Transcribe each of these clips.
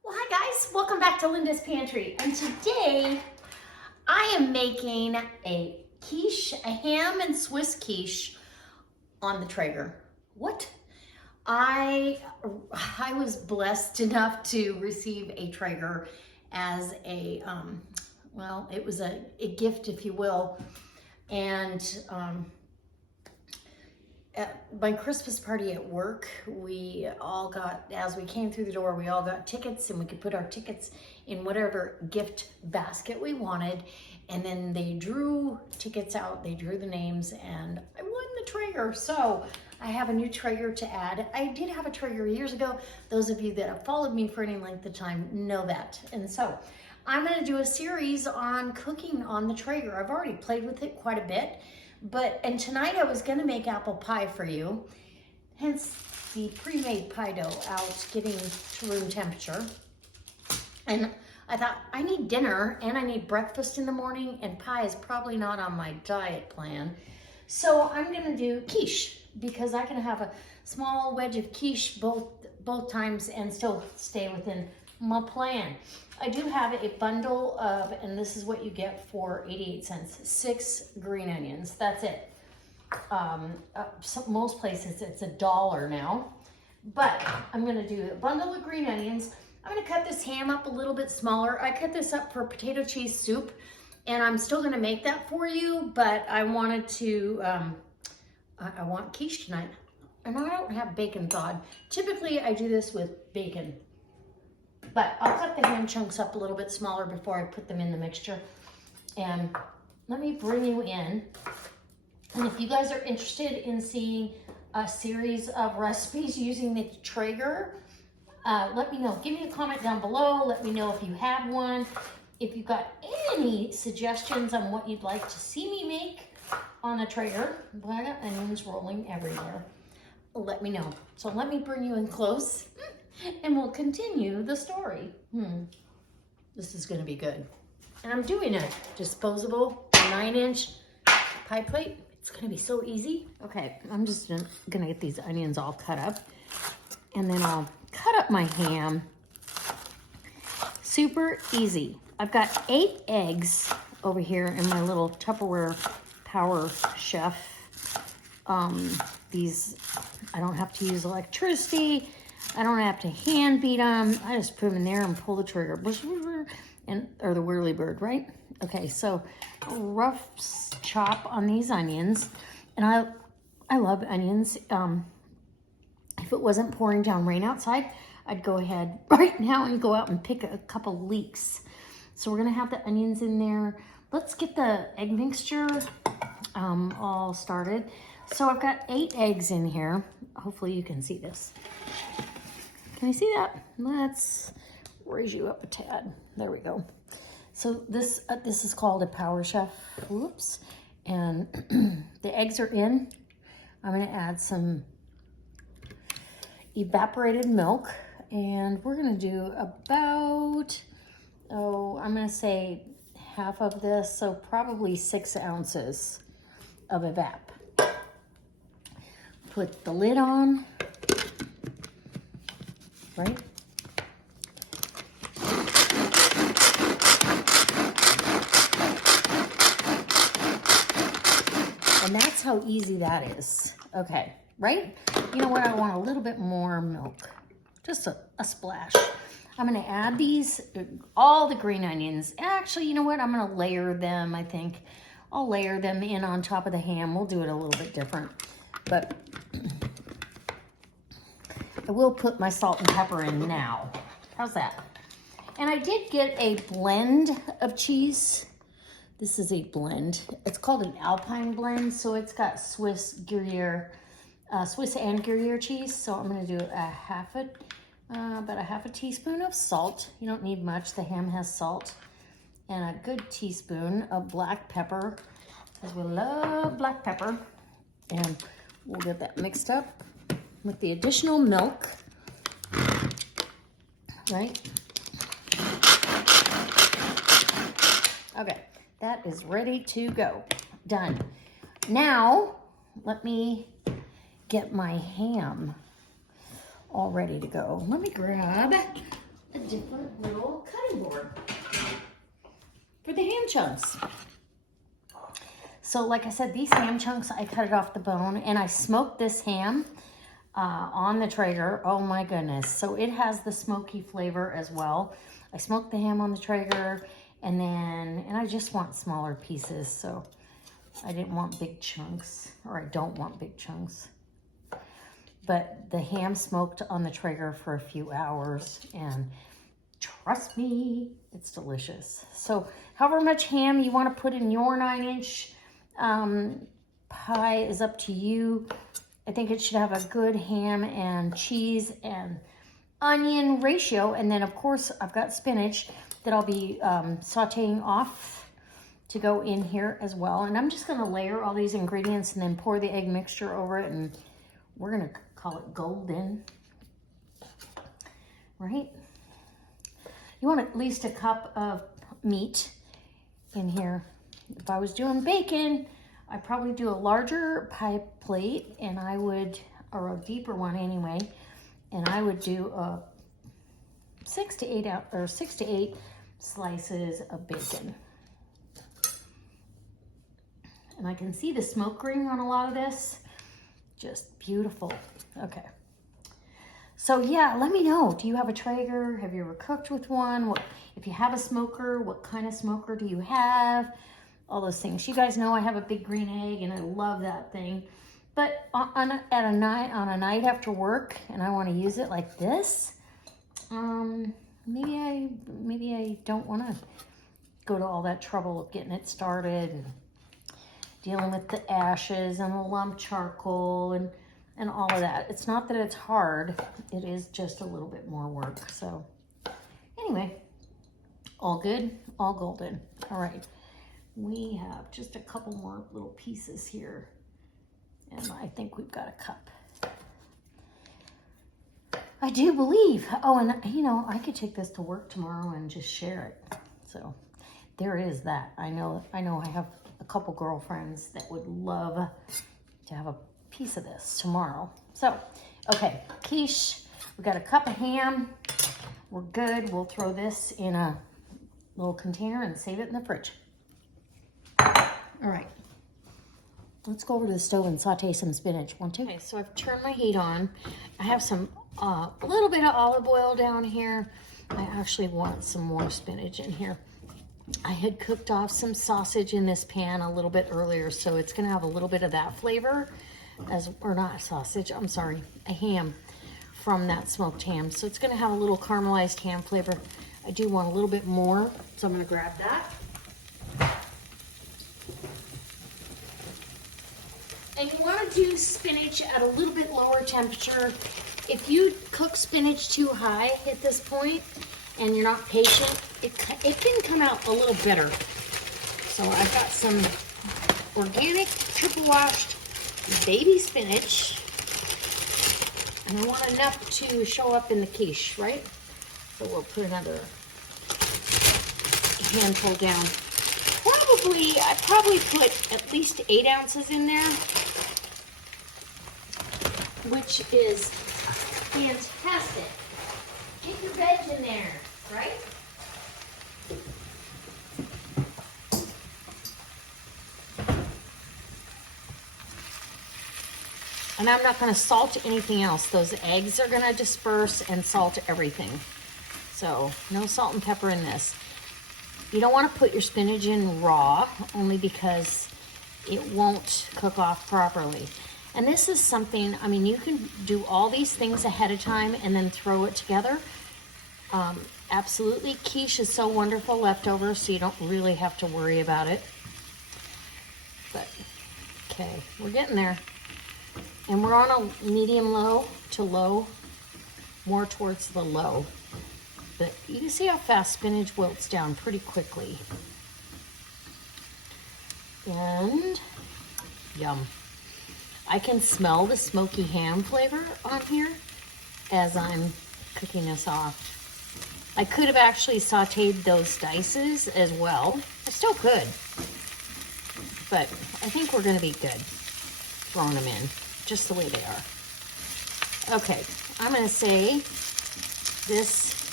Well, hi guys, welcome back to Linda's Pantry. And today I am making a quiche, a ham and Swiss quiche on the Traeger. What? I was blessed enough to receive a Traeger as a, well, it was a gift, if you will. And at my Christmas party at work, we all got, as we came through the door, we all got tickets, and we could put our tickets in whatever gift basket we wanted. And then they drew tickets out, they drew the names, and I won the Traeger. So I have a new Traeger to add. I did have a Traeger years ago. Those of you that have followed me for any length of time know that. And so I'm gonna do a series on cooking on the Traeger. I've already played with it quite a bit. And tonight I was gonna make apple pie for you, hence the pre-made pie dough out getting to room temperature. And I thought, I need dinner and I need breakfast in the morning, and pie is probably not on my diet plan. So I'm gonna do quiche, because I can have a small wedge of quiche both times and still stay within my plan. I do have a bundle of, and this is what you get for 88 cents, 6 green onions. That's it. Most places it's $1 now, but I'm gonna do a bundle of green onions. I'm gonna cut this ham up a little bit smaller. I cut this up for potato cheese soup, and I'm still gonna make that for you, but I wanted to, I want quiche tonight, and I don't have bacon thawed. Typically I do this with bacon. But I'll cut the ham chunks up a little bit smaller before I put them in the mixture. And let me bring you in. And if you guys are interested in seeing a series of recipes using the Traeger, let me know. Give me a comment down below. Let me know if you have one. If you've got any suggestions on what you'd like to see me make on a Traeger, boy, I got onions rolling everywhere. Let me know. So let me bring you in close, and we'll continue the story. This is gonna be good. And I'm doing a disposable 9-inch pie plate. It's gonna be so easy. Okay, I'm just gonna get these onions all cut up, and then I'll cut up my ham. Super easy. I've got 8 eggs over here in my little Tupperware Power Chef. These, I don't have to use electricity. I don't have to hand beat them. I just put them in there and pull the trigger. Or the whirly bird, right? Okay, so a rough chop on these onions. And I love onions. If it wasn't pouring down rain outside, I'd go ahead right now and go out and pick a couple leeks. So we're gonna have the onions in there. Let's get the egg mixture all started. So I've got 8 eggs in here. Hopefully you can see this. Can I see that? Let's raise you up a tad. There we go. So this is called a Power Chef. Whoops. And the eggs are in. I'm gonna add some evaporated milk, and we're gonna do about, I'm gonna say half of this, so probably 6 ounces of evap. Put the lid on, right? And that's how easy that is. Okay, right? You know what? I want a little bit more milk, just a splash. I'm gonna add these, all the green onions. Actually, you know what? I'm gonna layer them, I think. I'll layer them in on top of the ham. We'll do it a little bit different, but I will put my salt and pepper in now. How's that? And I did get a blend of cheese. This is a blend. It's called an Alpine blend, so it's got Swiss and Gruyere cheese. So I'm gonna do about a half a teaspoon of salt. You don't need much, the ham has salt. And a good teaspoon of black pepper, because we love black pepper. And we'll get that mixed up with the additional milk, right? Okay, that is ready to go. Done. Now, let me get my ham all ready to go. Let me grab a different little cutting board for the ham chunks. So like I said, these ham chunks, I cut it off the bone and I smoked this ham on the Traeger. Oh my goodness. So it has the smoky flavor as well. I smoked the ham on the Traeger and I just want smaller pieces. So I didn't want big chunks, or I don't want big chunks. But the ham smoked on the Traeger for a few hours and trust me, it's delicious. So however much ham you want to put in your 9-inch pie is up to you. I think it should have a good ham and cheese and onion ratio. And then of course I've got spinach that I'll be sauteing off to go in here as well. And I'm just gonna layer all these ingredients and then pour the egg mixture over it, and we're gonna call it golden, right? You want at least a cup of meat in here. If I was doing bacon, I'd probably do a larger pie plate, and I would, or a deeper one anyway, and I would do a 6 to 8 slices of bacon. And I can see the smoke ring on a lot of this. Just beautiful. Okay. So yeah, let me know. Do you have a Traeger? Have you ever cooked with one? If you have a smoker, what kind of smoker do you have? All those things. You guys know I have a big green egg and I love that thing. But on a night after work and I want to use it like this, maybe I don't want to go to all that trouble of getting it started and dealing with the ashes and the lump charcoal and all of that. It's not that it's hard, it is just a little bit more work. So anyway, all good, all golden. All right, we have just a couple more little pieces here, and I think we've got a cup. I do believe, oh, and you know, I could take this to work tomorrow and just share it. So there is that. I know I have a couple girlfriends that would love to have a piece of this tomorrow. So, okay, quiche. We got a cup of ham. We're good. We'll throw this in a little container and save it in the fridge. All right. Let's go over to the stove and saute some spinach. Want to? Okay, so I've turned my heat on. I have some, a little bit of olive oil down here. I actually want some more spinach in here. I had cooked off some sausage in this pan a little bit earlier, so it's gonna have a little bit of that flavor, or not sausage, I'm sorry, a ham from that smoked ham. So it's gonna have a little caramelized ham flavor. I do want a little bit more, so I'm gonna grab that. And you wanna do spinach at a little bit lower temperature. If you cook spinach too high at this point, and you're not patient, it can come out a little bitter. So I've got some organic triple washed baby spinach, and I want enough to show up in the quiche, right? So we'll put another handful down. I probably put at least 8 ounces in there, which is fantastic. Get your veg in there, right? And I'm not going to salt anything else. Those eggs are going to disperse and salt everything. So no salt and pepper in this. You don't want to put your spinach in raw, only because it won't cook off properly. And this is something, I mean, you can do all these things ahead of time and then throw it together. Absolutely. Quiche is so wonderful leftover, so you don't really have to worry about it. But, okay, we're getting there. And we're on a medium low to low, more towards the low. But you can see how fast spinach wilts down pretty quickly. And, yum. I can smell the smoky ham flavor on here as I'm cooking this off. I could have actually sauteed those dices as well. I still could. But I think we're going to be good throwing them in just the way they are. Okay, I'm going to say this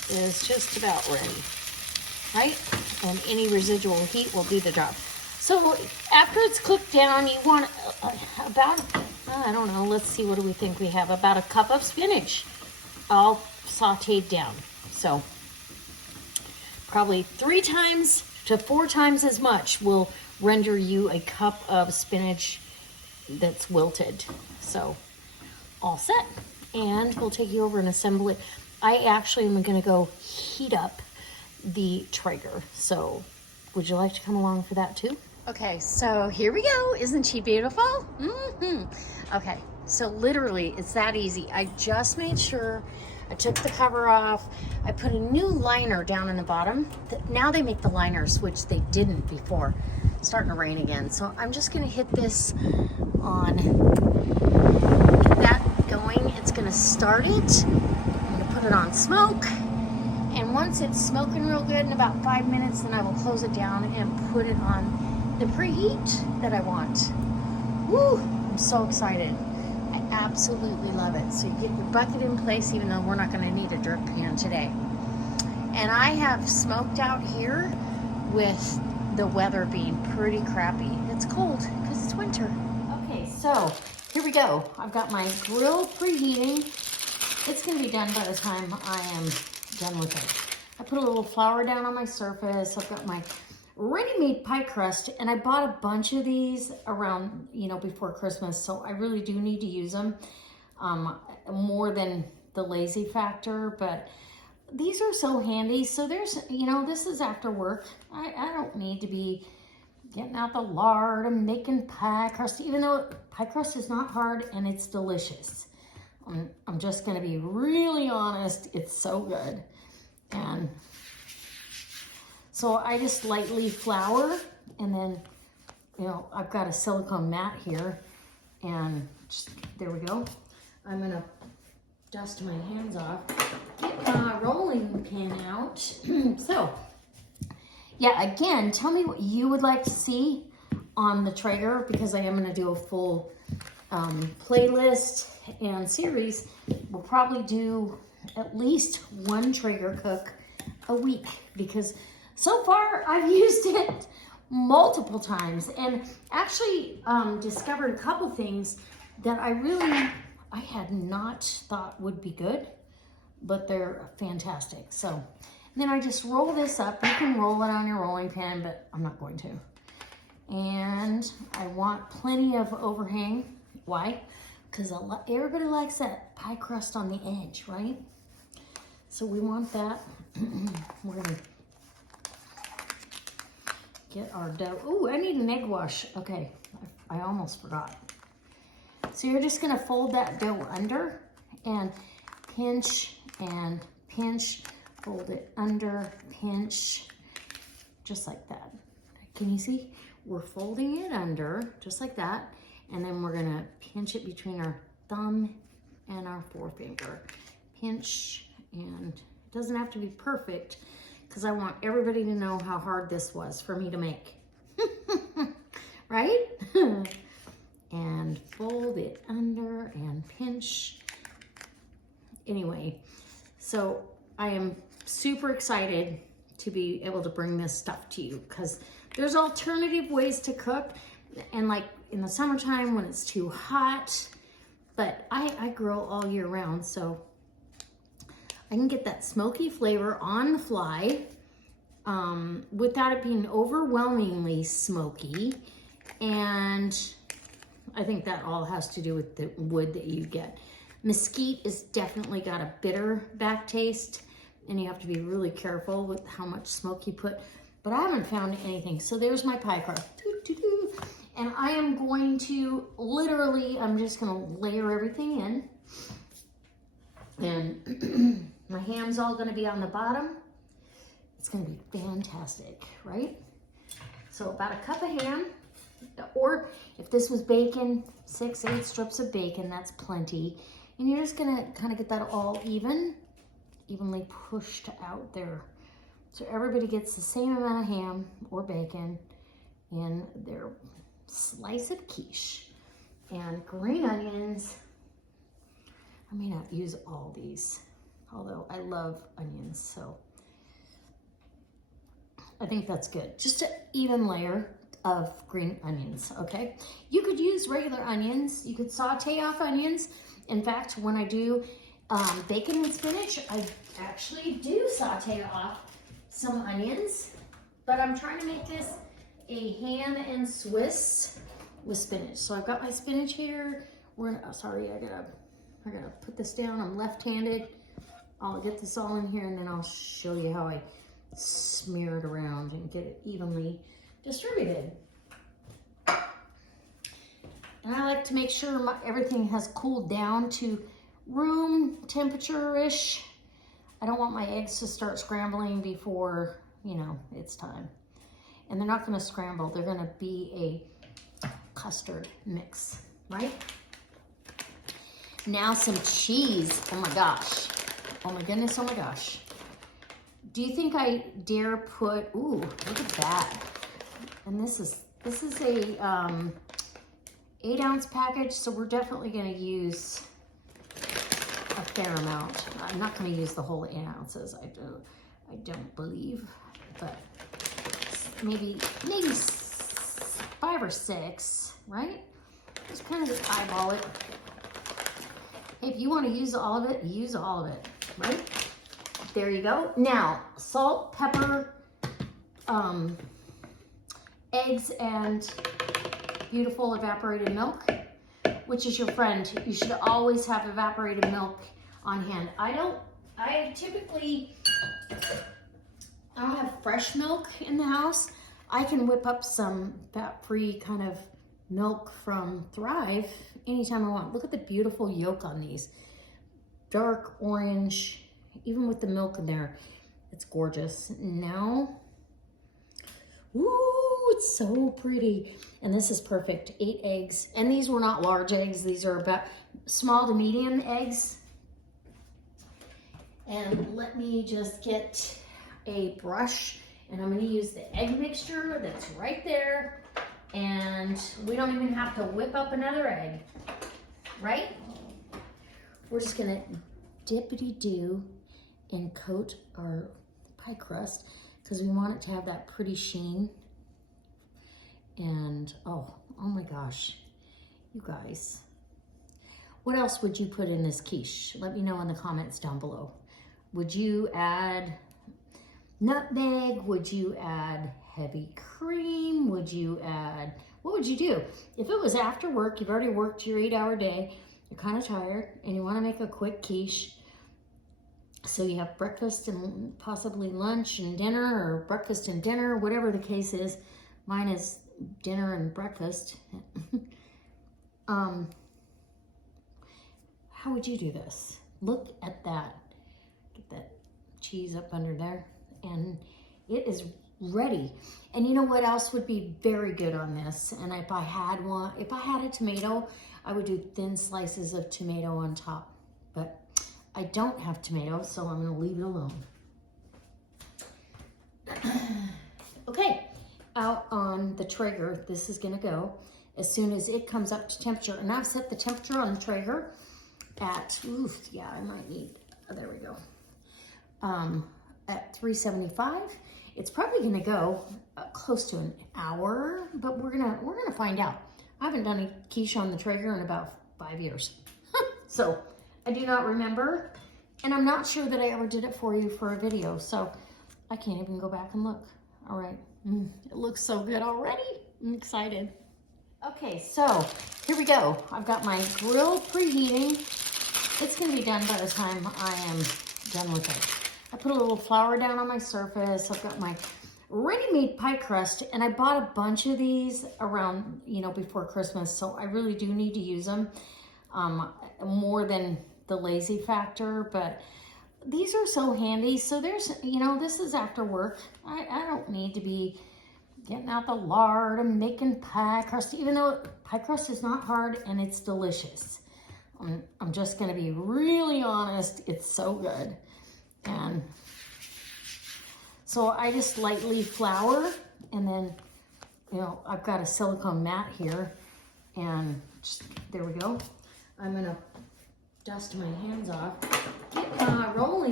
is just about ready, right? And any residual heat will do the job. So after it's cooked down, you want about, I don't know, let's see, what do we think we have? About a cup of spinach, all sauteed down. So probably 3 times to 4 times as much will render you a cup of spinach that's wilted. So all set. And we'll take you over and assemble it. I actually am gonna go heat up the Traeger. So would you like to come along for that too? Okay, so here we go. Isn't she beautiful? Okay, so literally it's that easy. I just made sure I took the cover off. I put a new liner down in the bottom. Now they make the liners, which they didn't before. It's starting to rain again. So I'm just gonna hit this on, get that going. It's gonna start it. I'm gonna put it on smoke. And once it's smoking real good in about 5 minutes, then I will close it down and put it on the preheat that I want. Woo, I'm so excited. I absolutely love it. So you get your bucket in place, even though we're not gonna need a drip pan today. And I have smoked out here with the weather being pretty crappy. It's cold because it's winter. Okay, so here we go. I've got my grill preheating. It's gonna be done by the time I am done with it. I put a little flour down on my surface. I've got my ready-made pie crust, and I bought a bunch of these around, before Christmas, so I really do need to use them more than the lazy factor, but these are so handy. So there's, this is after work. I don't need to be getting out the lard and making pie crust, even though pie crust is not hard and it's delicious. I'm just gonna be really honest, it's so good. And so I just lightly flour, and then, I've got a silicone mat here, and just, there we go. I'm gonna dust my hands off, get my rolling pin out. So, yeah, again, tell me what you would like to see on the Traeger, because I am gonna do a full playlist and series. We'll probably do at least one Traeger cook a week, because so far I've used it multiple times, and actually discovered a couple things that I had not thought would be good, but they're fantastic. So, and then I just roll this up. You can roll it on your rolling pin, but I'm not going to. And I want plenty of overhang. Why? Because everybody likes that pie crust on the edge, right? So we want that. We're gonna get our dough. Ooh, I need an egg wash. Okay, I almost forgot. So you're just gonna fold that dough under and pinch, fold it under, pinch, just like that. Can you see? We're folding it under, just like that. And then we're gonna pinch it between our thumb and our forefinger. Pinch, and it doesn't have to be perfect, because I want everybody to know how hard this was for me to make. Right? And fold it under and pinch. Anyway, so I am super excited to be able to bring this stuff to you, because there's alternative ways to cook, and like in the summertime when it's too hot, but I grill all year round, so I can get that smoky flavor on the fly without it being overwhelmingly smoky. And I think that all has to do with the wood that you get. Mesquite is definitely got a bitter back taste, and you have to be really careful with how much smoke you put, but I haven't found anything. So there's my pie crust. And I am going to literally, I'm just gonna layer everything in. And my ham's all gonna be on the bottom. It's gonna be fantastic, right? So about a cup of ham, or if this was bacon, 6, 8 strips of bacon, that's plenty. And you're just gonna kind of get that all evenly pushed out there. So everybody gets the same amount of ham or bacon in their slice of quiche. And green onions, I may not use all these. although I love onions, so I think that's good. Just an even layer of green onions, okay? You could use regular onions. You could saute off onions. In fact, when I do bacon and spinach, I actually do saute off some onions, but I'm trying to make this a ham and Swiss with spinach. So I've got my spinach here. We're gonna, oh, sorry, I gotta put this down. I'm left-handed. I'll get this all in here and then I'll show you how I smear it around and get it evenly distributed. And I like to make sure everything has cooled down to room temperature-ish. I don't want my eggs to start scrambling before, you know, it's time. And they're not gonna scramble, they're gonna be a custard mix, right? Now some cheese, oh my gosh. Oh my goodness, oh my gosh. Do you think I dare put, ooh, look at that. And this is a 8-ounce package, so we're definitely gonna use a fair amount. I'm not gonna use the whole 8 ounces, I don't believe, but maybe 5 or 6, right? Just kind of eyeball it. If you wanna use all of it, use all of it, right? There you go. Now, salt, pepper, eggs, and beautiful evaporated milk, which is your friend. You should always have evaporated milk on hand. I don't have fresh milk in the house. I can whip up some fat-free kind of milk from Thrive anytime I want. Look at the beautiful yolk on these. Dark orange, even with the milk in there. It's gorgeous. Now, ooh, it's so pretty. And this is perfect, 8 eggs. And these were not large eggs. These are about small to medium eggs. And let me just get a brush and I'm gonna use the egg mixture that's right there. And we don't even have to whip up another egg, right? We're just gonna dippity-do and coat our pie crust because we want it to have that pretty sheen. And oh my gosh, you guys. What else would you put in this quiche? Let me know in the comments down below. Would you add nutmeg? Would you add heavy cream? Would you add, what would you do? If it was after work, you've already worked your 8-hour day, you're kind of tired, and you want to make a quick quiche, so you have breakfast and possibly lunch and dinner, or breakfast and dinner, whatever the case is. Mine is dinner and breakfast. How would you do this? Look at that. Get that cheese up under there. And it is ready. And you know what else would be very good on this? And if I had a tomato, I would do thin slices of tomato on top. But I don't have tomato, so I'm gonna leave it alone. Okay, out on the Traeger, this is gonna go as soon as it comes up to temperature. And I've set the temperature on the Traeger at, yeah, I might need, there we go. At 375. It's probably gonna go close to an hour, but we're gonna find out. I haven't done a quiche on the Traeger in about 5 years. So I do not remember, and I'm not sure that I ever did it for you for a video, so I can't even go back and look. All right, it looks so good already. I'm excited. Okay, so here we go. I've got my grill preheating. It's gonna be done by the time I am done with it. I put a little flour down on my surface. I've got my ready-made pie crust, and I bought a bunch of these around, before Christmas, so I really do need to use them more than the lazy factor, but these are so handy. So there's, this is after work. I don't need to be getting out the lard and making pie crust, even though pie crust is not hard and it's delicious. I'm just gonna be really honest, it's so good. And so I just lightly flour, and then, I've got a silicone mat here, and there we go. I'm gonna dust my hands off, get rolling.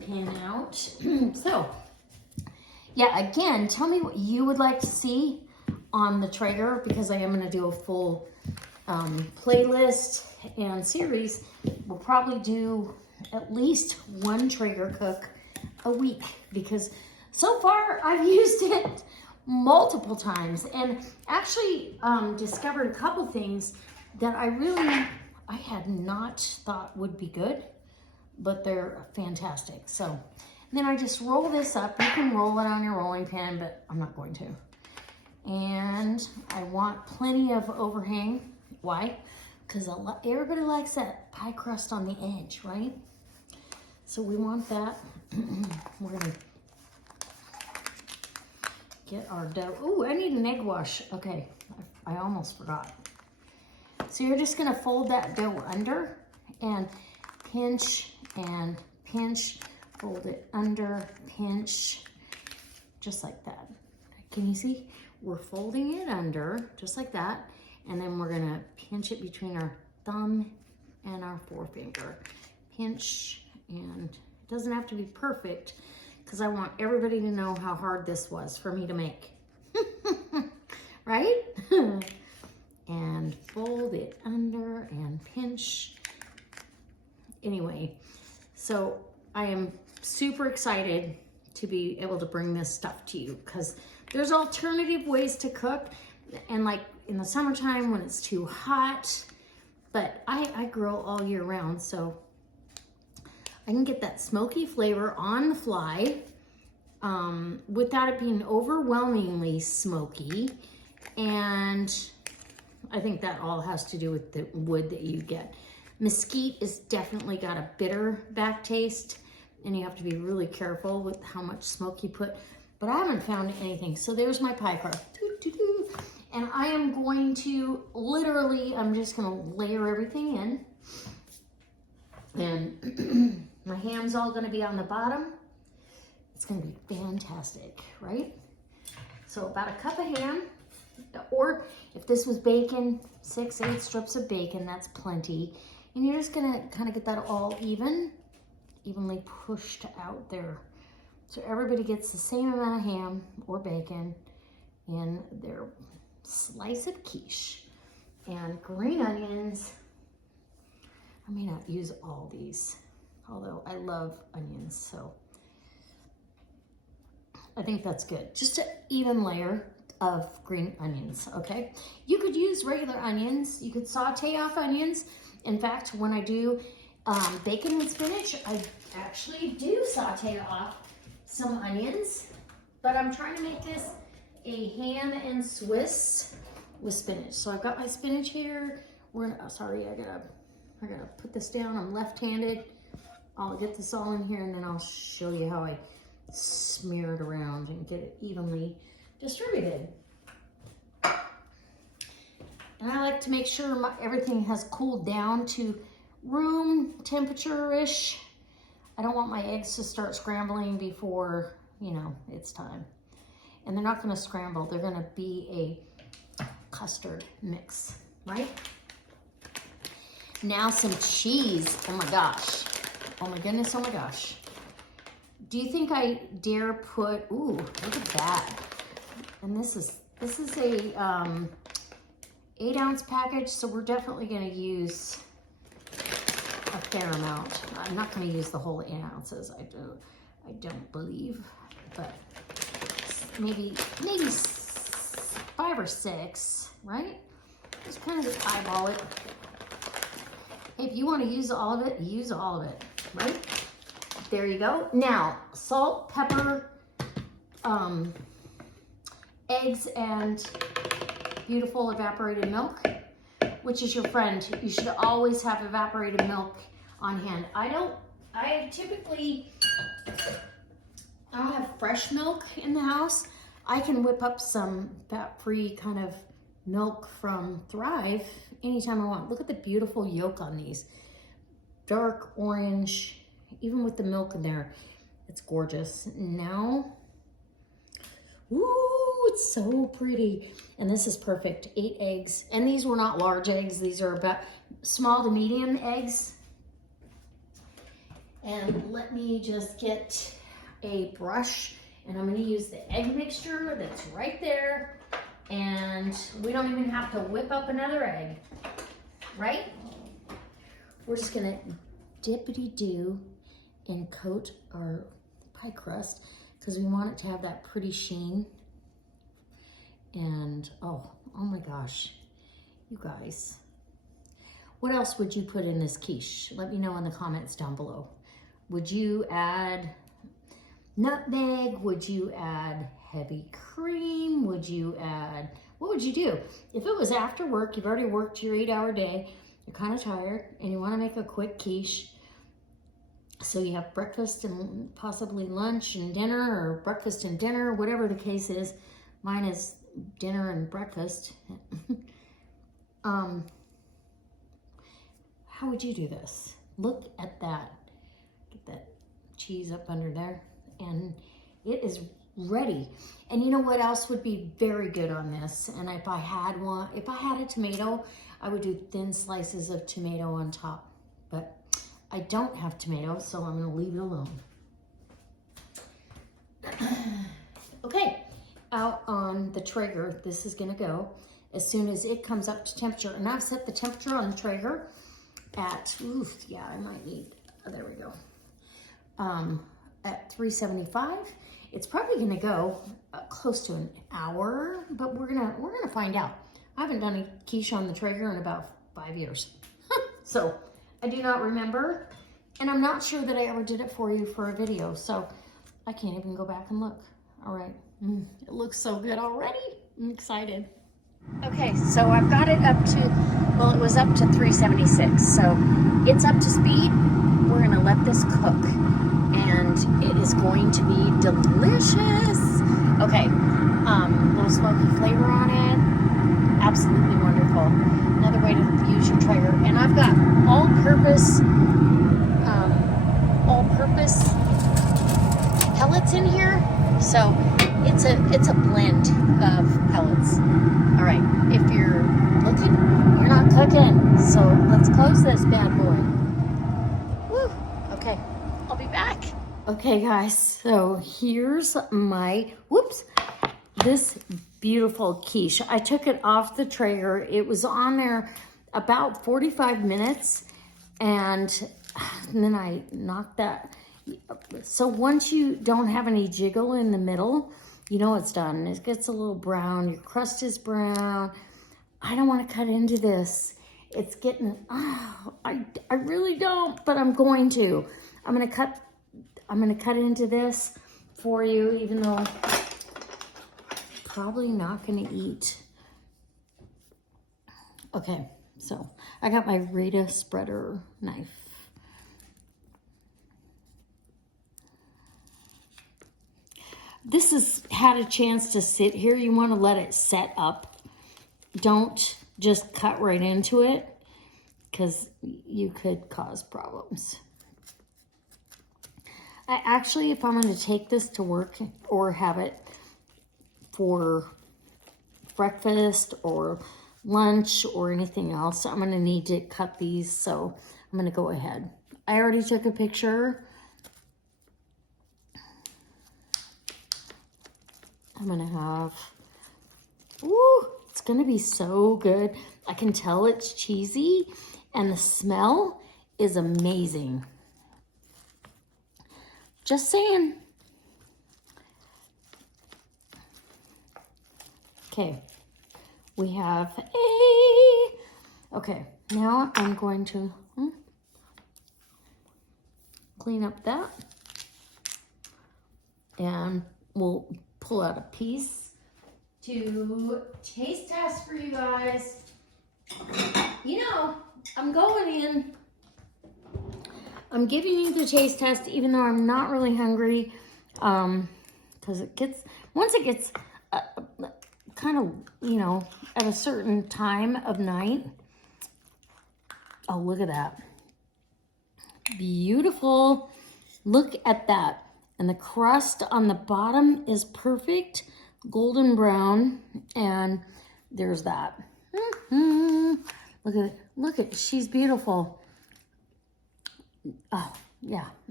pan out. So, yeah, again, tell me what you would like to see on the Traeger, because I am going to do a full playlist and series. We'll probably do at least one Traeger cook a week, because so far I've used it multiple times and actually discovered a couple things that I had not thought would be good, but they're fantastic. So then I just roll this up. You can roll it on your rolling pin, but I'm not going to. And I want plenty of overhang. Why? Because everybody likes that pie crust on the edge, right? So we want that. We're gonna get our dough. Ooh, I need an egg wash. Okay, I almost forgot. So you're just gonna fold that dough under and pinch and pinch, fold it under, pinch, just like that. Can you see? We're folding it under, just like that, and then we're gonna pinch it between our thumb and our forefinger. Pinch, and it doesn't have to be perfect, because I want everybody to know how hard this was for me to make. Right? And fold it under and pinch. Anyway, so I am super excited to be able to bring this stuff to you, because there's alternative ways to cook, and like in the summertime when it's too hot, but I grill all year round, so I can get that smoky flavor on the fly without it being overwhelmingly smoky. And I think that all has to do with the wood that you get. Mesquite is definitely got a bitter back taste, and you have to be really careful with how much smoke you put, but I haven't found anything. So there's my pie crust. And I am going to literally, I'm just gonna layer everything in. And my ham's all gonna be on the bottom. It's gonna be fantastic, right? So about a cup of ham, or if this was bacon, 6-8 strips of bacon, that's plenty. And you're just gonna kind of get that all evenly pushed out there. So everybody gets the same amount of ham or bacon in their slice of quiche. And green onions, I may not use all these, although I love onions, so I think that's good. Just an even layer of green onions, okay? You could use regular onions. You could saute off onions. In fact, when I do bacon with spinach, I actually do saute off some onions, but I'm trying to make this a ham and Swiss with spinach. So I've got my spinach here. We're gonna, sorry, I gotta put this down. I'm left-handed. I'll get this all in here, and then I'll show you how I smear it around and get it evenly distributed. And I like to make sure everything has cooled down to room temperature-ish. I don't want my eggs to start scrambling before, you know, it's time. And they're not gonna scramble. They're gonna be a custard mix, right? Now some cheese. Oh my gosh. Oh my goodness, oh my gosh. Do you think I dare put, ooh, look at that. And this is a 8-ounce package, so we're definitely gonna use a fair amount. I'm not gonna use the whole 8 ounces, I don't believe, but maybe 5 or 6, right? Just kind of eyeball it. Hey, if you want to use all of it, use all of it, right? There you go. Now, salt, pepper, eggs, and beautiful evaporated milk, which is your friend. You should always have evaporated milk on hand. I don't have fresh milk in the house. I can whip up some fat-free kind of milk from Thrive anytime I want. Look at the beautiful yolk on these. Dark orange, even with the milk in there. It's gorgeous. Now, ooh, it's so pretty. And this is perfect. 8 eggs. And these were not large eggs. These are about small to medium eggs. And let me just get a brush, and I'm gonna use the egg mixture that's right there. And we don't even have to whip up another egg, right? We're just gonna dippity-do and coat our pie crust because we want it to have that pretty sheen. And oh my gosh, you guys. What else would you put in this quiche? Let me know in the comments down below. Would you add nutmeg? Would you add heavy cream? Would you add, what would you do? If it was after work, you've already worked your 8-hour day, you're kind of tired, and you want to make a quick quiche, so you have breakfast and possibly lunch and dinner, or breakfast and dinner, whatever the case is. Mine is dinner and breakfast. How would you do this? Look at that. Get that cheese up under there. And it is ready. And you know what else would be very good on this? And if I had a tomato, I would do thin slices of tomato on top. But I don't have tomatoes, so I'm gonna leave it alone. Okay, out on the Traeger, this is gonna go as soon as it comes up to temperature. And I've set the temperature on the Traeger at, yeah, I might need, there we go. At 375. It's probably gonna go close to an hour, but we're gonna find out. I haven't done a quiche on the Traeger in about 5 years. So I do not remember, and I'm not sure that I ever did it for you for a video, so I can't even go back and look. All right, it looks so good already. I'm excited. Okay, so I've got it up to, well, it was up to 376, so it's up to speed. We're gonna let this cook, and it is going to be delicious. Okay, little smoky flavor on it, absolutely wonderful. Another way to use your Traeger, and I've got all-purpose pellets in here, so it's a blend of pellets. All right, if you're looking, you're not cooking, so let's close this bad boy. Woo, okay, I'll be back. Okay guys, so here's my, this beautiful quiche. I took it off the Traeger. It was on there about 45 minutes, and then I knocked that. So once you don't have any jiggle in the middle, you know it's done. It gets a little brown. Your crust is brown. I don't want to cut into this. It's getting, I really don't, but I'm going to. I'm gonna cut into this for you, even though I'm probably not gonna eat. Okay, so I got my Rada spreader knife. This has had a chance to sit here. You want to let it set up. Don't just cut right into it, because you could cause problems. I actually, if I'm going to take this to work or have it for breakfast or lunch or anything else, I'm going to need to cut these, so I'm going to go ahead. I already took a picture. I'm gonna have, ooh, it's gonna be so good. I can tell it's cheesy, and the smell is amazing. Just saying. Okay, we have okay, now I'm going to clean up that, and we'll pull out a piece to taste test for you guys. You know, I'm going in. I'm giving you the taste test, even though I'm not really hungry, because it gets, once it gets kind of, you know, at a certain time of night. Oh, look at that. Beautiful. Look at that. And the crust on the bottom is perfect, golden brown, and there's that. Look at it. Look at, she's beautiful. Oh, yeah.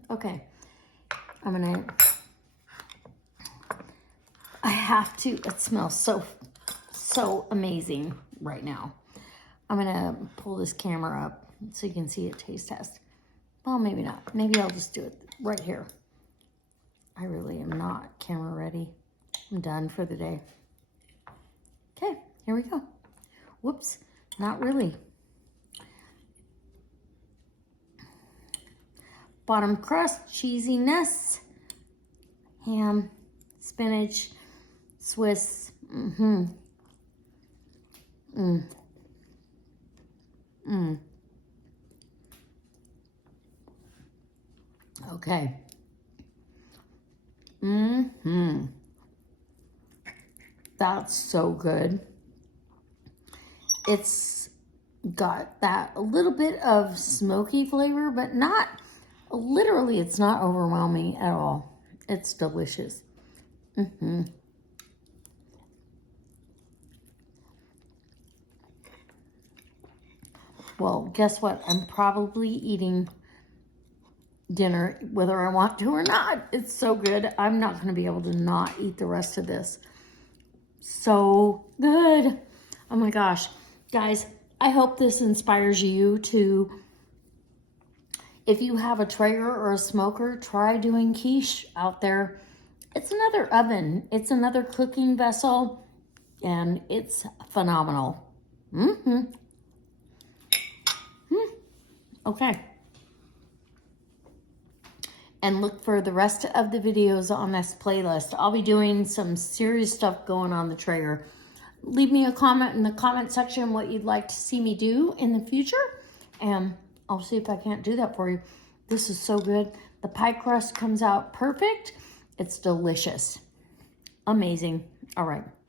Okay, I have to, it smells so amazing right now. I'm gonna pull this camera up so you can see a taste test. Well, maybe not. Maybe I'll just do it right here. I really am not camera ready. I'm done for the day. Okay, here we go. Whoops, not really. Bottom crust, cheesiness, ham, spinach, Swiss. Okay. That's so good. It's got that a little bit of smoky flavor, but not, literally, it's not overwhelming at all. It's delicious. Well, guess what? I'm probably eating dinner whether I want to or not. It's so good. I'm not going to be able to not eat the rest of this. So good. Oh my gosh. Guys, I hope this inspires you to, if you have a Traeger or a smoker, try doing quiche out there. It's another oven. It's another cooking vessel, and it's phenomenal. Okay. And look for the rest of the videos on this playlist. I'll be doing some serious stuff going on the Traeger. Leave me a comment in the comment section what you'd like to see me do in the future, and I'll see if I can't do that for you. This is so good. The pie crust comes out perfect. It's delicious. Amazing. All right.